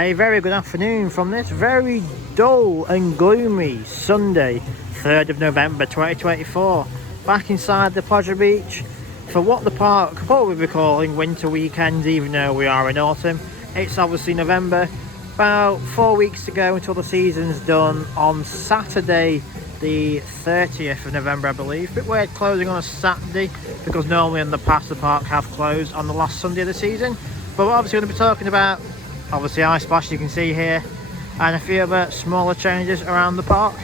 A very good afternoon from this very dull and gloomy Sunday, 3rd of November 2024. Back inside the Pleasure Beach for what the park could probably be calling winter weekend, even though we are in autumn. It's obviously November, about 4 weeks to go until the season's done on Saturday the 30th of November, I believe. Bit weird closing on a Saturday because normally in the past the park have closed on the last Sunday of the season. But we're obviously going to be talking about obviously Ice Splash, you can see here, and a few other smaller changes around the park.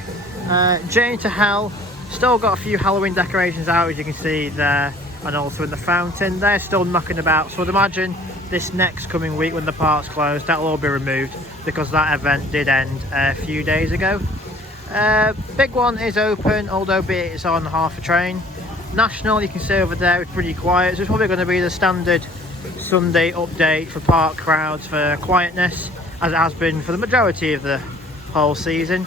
Journey to Hell, still got a few Halloween decorations out, as you can see there, and also in the fountain. They're still knocking about, so I'd imagine this next coming week when the park's closed, that'll all be removed because that event did end a few days ago. Big one is open, although it's on half a train. National, you can see over there, it's pretty quiet, so it's probably going to be the standard Sunday update for park crowds for quietness, as it has been for the majority of the whole season.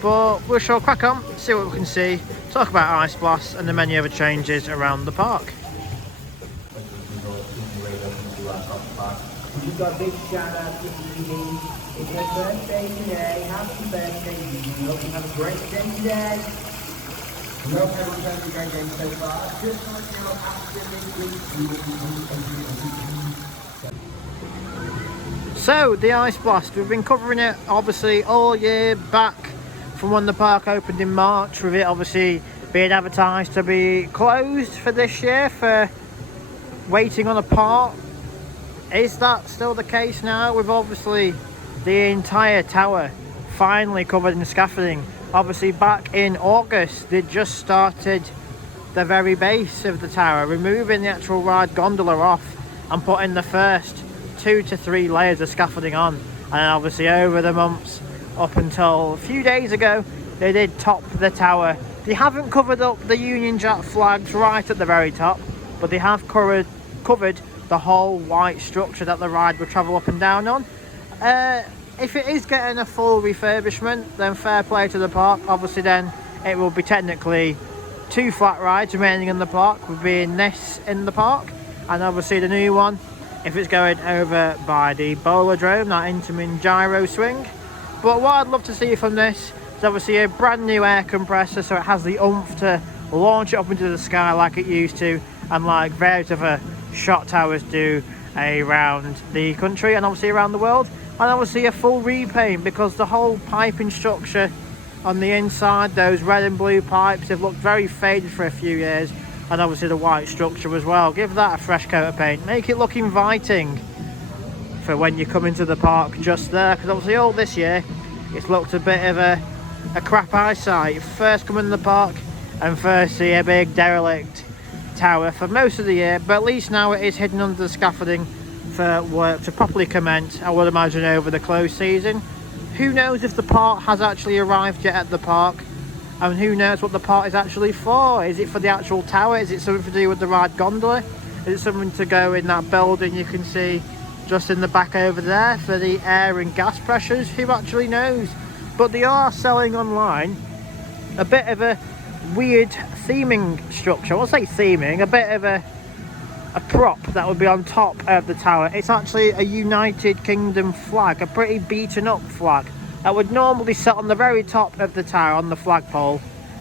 But we shall crack on, see what we can see, talk about Ice Blast and the many other changes around the park. We've got a big shout out to Evie. It's her birthday today. Happy birthday, Evie. Hope you have a great day today. I hope everyone's having a great day so far. Just want to know absolutely. So, the Ice Blast, we've been covering it obviously all year back from when the park opened in March, with it obviously being advertised to be closed for this year for waiting on a part. Is that still the case now, with obviously the entire tower finally covered in scaffolding? Obviously back in August they just started the very base of the tower, removing the actual ride gondola off and putting the first 2 to 3 layers of scaffolding on, and obviously over the months up until a few days ago they did top the tower. They haven't covered up the Union Jack flags right at the very top, but they have covered the whole white structure that the ride will travel up and down on. If it is getting a full refurbishment, then fair play to the park. Obviously then it will be technically 2 flat rides remaining in the park, with being this in the park and obviously the new one if it's going over by the Bowl-A-Drome, that Intamin gyro swing. But what I'd love to see from this is obviously a brand new air compressor, so it has the oomph to launch it up into the sky like it used to, and like various other shot towers do around the country and obviously around the world. And obviously a full repaint, because the whole piping structure on the inside, those red and blue pipes, they've looked very faded for a few years, and obviously the white structure as well. Give that a fresh coat of paint, make it look inviting for when you come into the park just there, because obviously all this year it's looked a bit of a crap eyesight. First come in the park and first see a big derelict tower for most of the year, but at least now it is hidden under the scaffolding for work to properly commence, I would imagine, over the closed season. Who knows if the part has actually arrived yet at the park, and who knows what the part is actually for. Is it for the actual tower? Is it something to do with the ride gondola? Is it something to go in that building you can see just in the back over there for the air and gas pressures? Who actually knows? But they are selling online a bit of a weird theming structure. I won't say theming, a bit of a prop that would be on top of the tower. It's actually a United Kingdom flag, a pretty beaten up flag that would normally sit on the very top of the tower on the flagpole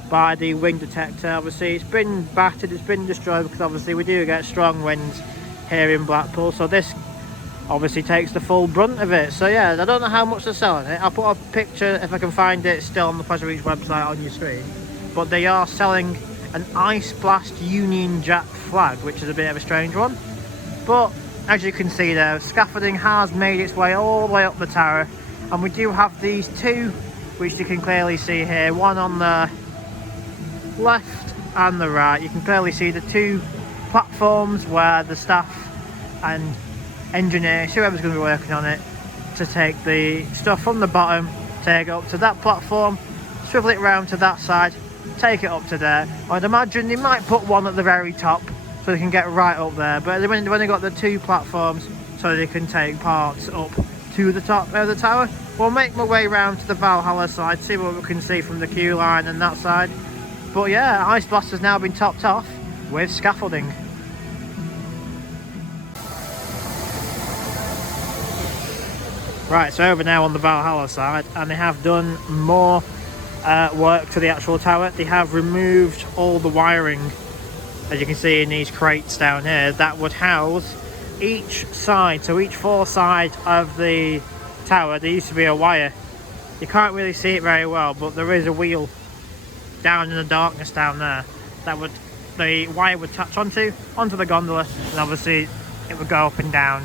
by the wing detector. Obviously it's been battered, it's been destroyed, because obviously we do get strong winds here in Blackpool, so this obviously takes the full brunt of it. So yeah, I don't know how much they're selling it. I'll put a picture, if I can find it, still on the Pleasure Beach website on your screen. But they are selling an Ice Blast Union Jack flag, which is a bit of a strange one. But as you can see there, scaffolding has made its way all the way up the tower, and we do have these two, which you can clearly see here, one on the left and the right. You can clearly see the 2 platforms where the staff and engineers, whoever's going to be working on it, to take the stuff from the bottom, take it up to that platform, swivel it round to that side, take it up to there. I'd imagine they might put one at the very top so they can get right up there, but they've only got the 2 platforms so they can take parts up to the top of the tower. We'll make my way round to the Valhalla side, see what we can see from the queue line and that side. But yeah, Ice Blast has now been topped off with scaffolding. Right, so over now on the Valhalla side, and they have done more work to the actual tower. They have removed all the wiring, as you can see in these crates down here, that would house each side. So each four sides of the tower, there used to be a wire. You can't really see it very well, but there is a wheel down in the darkness down there that would the wire would touch onto the gondola, and obviously it would go up and down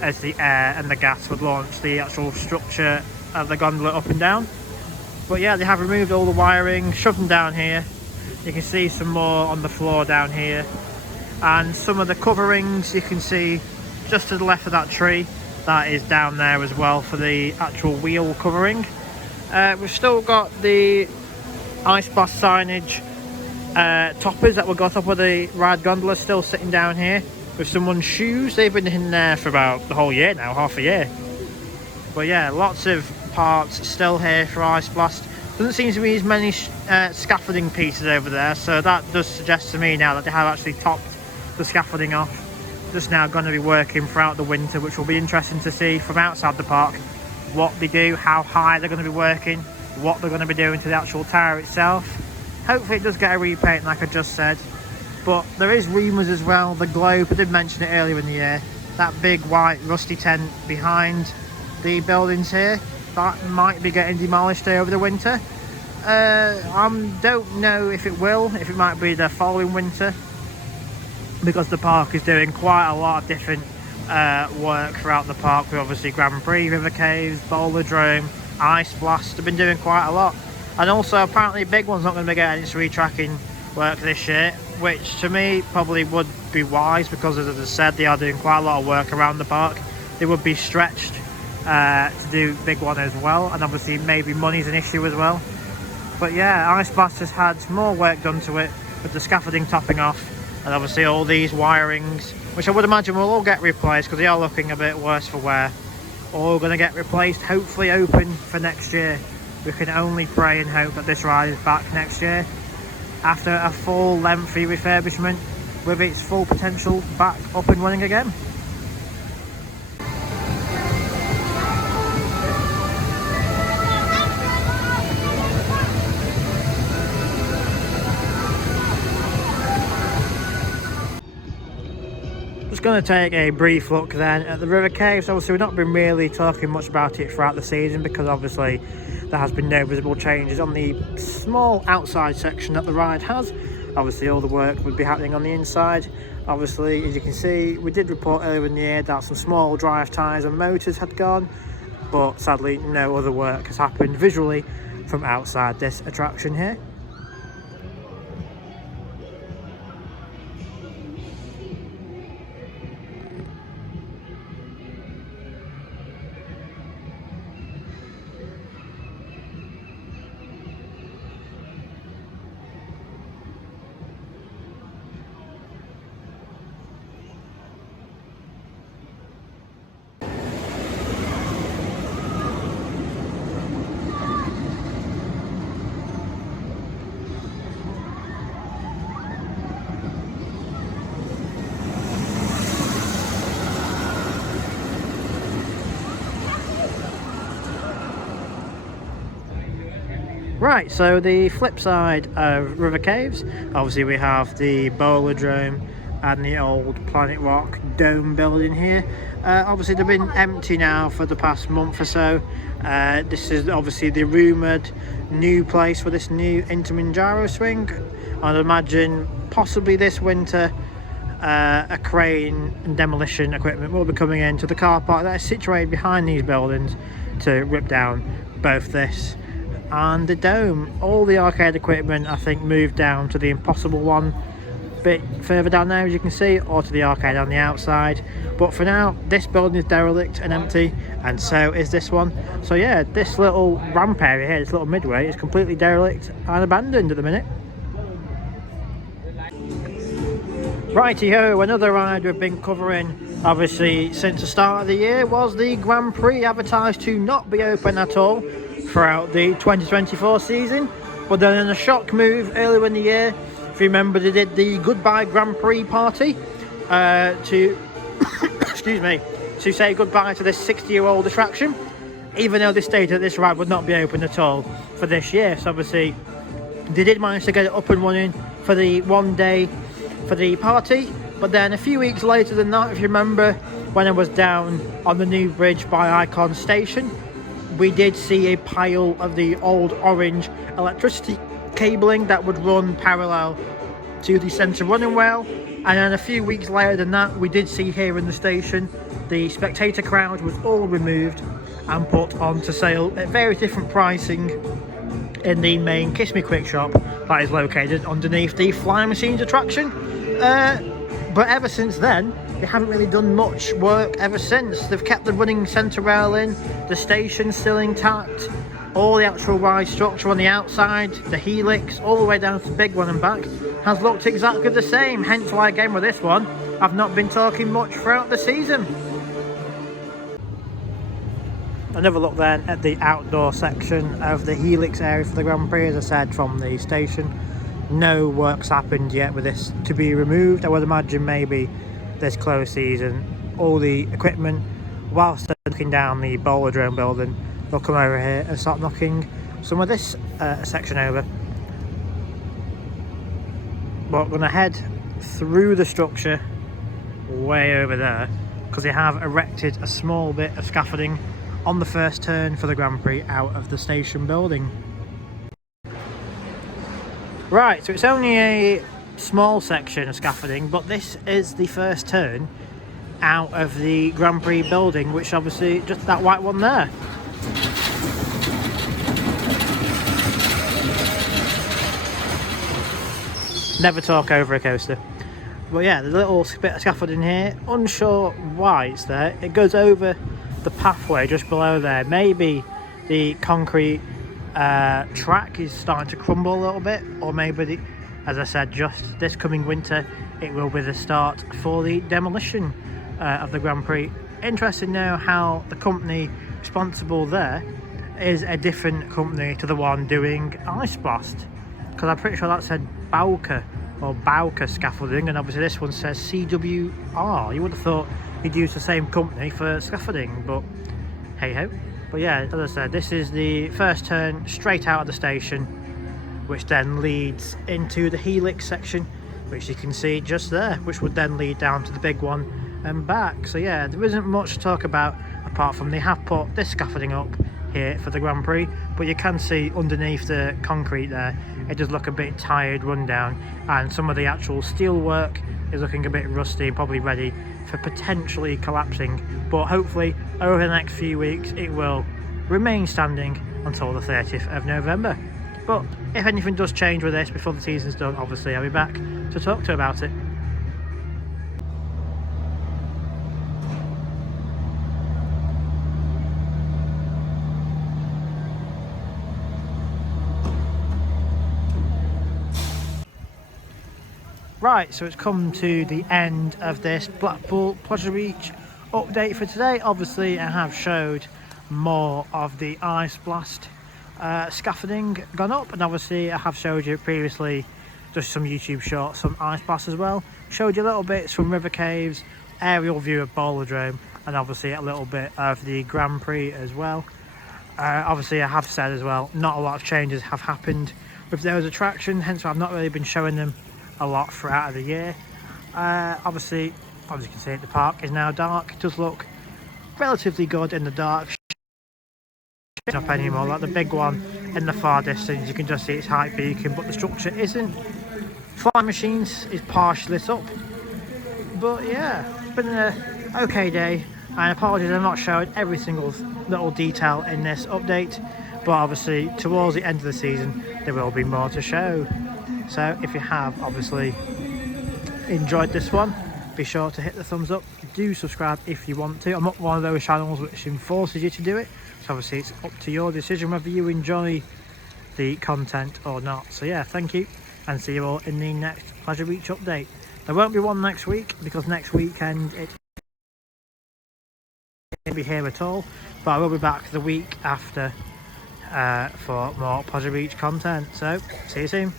as the air and the gas would launch the actual structure of the gondola up and down. But yeah, they have removed all the wiring, shoved them down here. You can see some more on the floor down here, and some of the coverings you can see just to the left of that tree, that is down there as well for the actual wheel covering. We've still got the ice blast signage toppers that will go on top of the ride gondola still sitting down here with someone's shoes. They've been in there for about the whole year now, half a year. But yeah, lots of parts still here for ice blast. Doesn't seem to be as many scaffolding pieces over there, so that does suggest to me now that they have actually topped the scaffolding off. Just now going to be working throughout the winter, which will be interesting to see from outside the park what they do, how high they're going to be working, what they're going to be doing to the actual tower itself. Hopefully it does get a repaint like I just said. But there is rumours as well, the globe, I did mention it earlier in the year, that big white rusty tent behind the buildings here, that might be getting demolished over the winter. I don't know if it will, if it might be the following winter, because the park is doing quite a lot of different work throughout the park. With obviously Grand Prix, River Caves, Bowl-A-Drome, Ice Blast, they've been doing quite a lot. And also apparently Big One's not going to be getting its retracking work this year, which to me probably would be wise, because as I said, they are doing quite a lot of work around the park. They would be stretched to do Big One as well, and obviously maybe money's an issue as well. But yeah, Ice Blast has had more work done to it, with the scaffolding topping off, and obviously all these wirings, which I would imagine will all get replaced because they are looking a bit worse for wear. All going to get replaced, hopefully open for next year. We can only pray and hope that this ride is back next year after a full lengthy refurbishment, with its full potential back up and running again. Just going to take a brief look then at the River Caves. Obviously we've not been really talking much about it throughout the season, because obviously there has been no visible changes on the small outside section that the ride has. Obviously all the work would be happening on the inside. Obviously, as you can see, we did report earlier in the year that some small drive tyres and motors had gone, but sadly no other work has happened visually from outside this attraction here. Right, so the flip side of River Caves, obviously we have the Bowl-A-Drome and the old Planet Rock dome building here. Obviously they've been empty now for the past month or so. This is obviously the rumoured new place for this new Kilimanjaro swing. I'd imagine possibly this winter a crane and demolition equipment will be coming into the car park that is situated behind these buildings to rip down both this and the dome. All the arcade equipment I think moved down to the Impossible one bit further down there, as you can see, or to the arcade on the outside. But for now this building is derelict and empty, and so is this one. So yeah, this little ramp area here, this little midway, is completely derelict and abandoned at the minute. Righty-ho, another ride we've been covering obviously since the start of the year was the Grand Prix, advertised to not be open at all throughout the 2024 season. But then in a shock move earlier in the year, if you remember, they did the goodbye Grand Prix party to excuse me, to say goodbye to this 60-year-old attraction, even though they stated that this ride would not be open at all for this year. So obviously they did manage to get it up and running for the one day for the party, but then a few weeks later than that, if you remember, when I was down on the new bridge by Icon Station, we did see a pile of the old orange electricity cabling that would run parallel to the centre running rail. And then a few weeks later than that, we did see here in the station the spectator crowd was all removed and put onto sale at very different pricing in the main Kiss Me Quick shop that is located underneath the Flying Machines attraction. But ever since then, they haven't really done much work ever since. They've kept the running centre rail in, the station's still intact, all the actual ride structure on the outside, the helix, all the way down to the big one and back, has looked exactly the same. Hence why, again, with this one, I've not been talking much throughout the season. Another look then at the outdoor section of the helix area for the Grand Prix. As I said, from the station, no work's happened yet with this to be removed. I would imagine maybe this close season, all the equipment, whilst they're looking down the Bowl-A-Drome building, they'll come over here and start knocking some of this section over. But we're going to head through the structure way over there, because they have erected a small bit of scaffolding on the first turn for the Grand Prix out of the station building. Right, so it's only a small section of scaffolding, but this is the first turn out of the Grand Prix building, which obviously just that white one there. Never talk over a coaster. But yeah, the little bit of scaffolding here, unsure why it's there. It goes over the pathway just below there. Maybe the concrete track is starting to crumble a little bit, or maybe as I said, just this coming winter it will be the start for the demolition of the Grand Prix. Interesting now how the company responsible there is a different company to the one doing Ice Blast, because I'm pretty sure that said Bowker or Bowker Scaffolding, and obviously this one says CWR. You would have thought he'd use the same company for scaffolding, but hey ho. But yeah, as I said, this is the first turn straight out of the station, which then leads into the helix section, which you can see just there, which would then lead down to the big one and back. So yeah, there isn't much to talk about apart from they have put this scaffolding up here for the Grand Prix, but you can see underneath the concrete there, it does look a bit tired, run down, and some of the actual steel work is looking a bit rusty and probably ready for potentially collapsing. But hopefully over the next few weeks it will remain standing until the 30th of November. But if anything does change with this before the season's done, obviously I'll be back to talk to about it. Right, so it's come to the end of this Blackpool Pleasure Beach update for today. Obviously I have showed more of the Ice Blast scaffolding gone up, and obviously I have showed you previously just some YouTube shorts, some Ice Blast as well. Showed you little bits from River Caves, aerial view of Bowl-A-Drome, and obviously a little bit of the Grand Prix as well. Obviously I have said as well, not a lot of changes have happened with those attractions, hence why I've not really been showing them a lot throughout the year. Obviously, as you can see, the park is now dark. It does look relatively good in the dark. Up anymore, like the big one in the far distance, you can just see its height beacon, but the structure isn't. Flying Machines is partially lit up, but yeah, it's been an okay day, and apologies I'm not showing every single little detail in this update, but obviously towards the end of the season there will be more to show. So if you have obviously enjoyed this one, be sure to hit the thumbs up. Do subscribe if you want to. I'm not one of those channels which enforces you to do it, so obviously it's up to your decision whether you enjoy the content or not. So yeah, thank you, and see you all in the next Pleasure Beach update. There won't be one next week because next weekend it won't be here at all, but I will be back the week after for more Pleasure Beach content. So see you soon.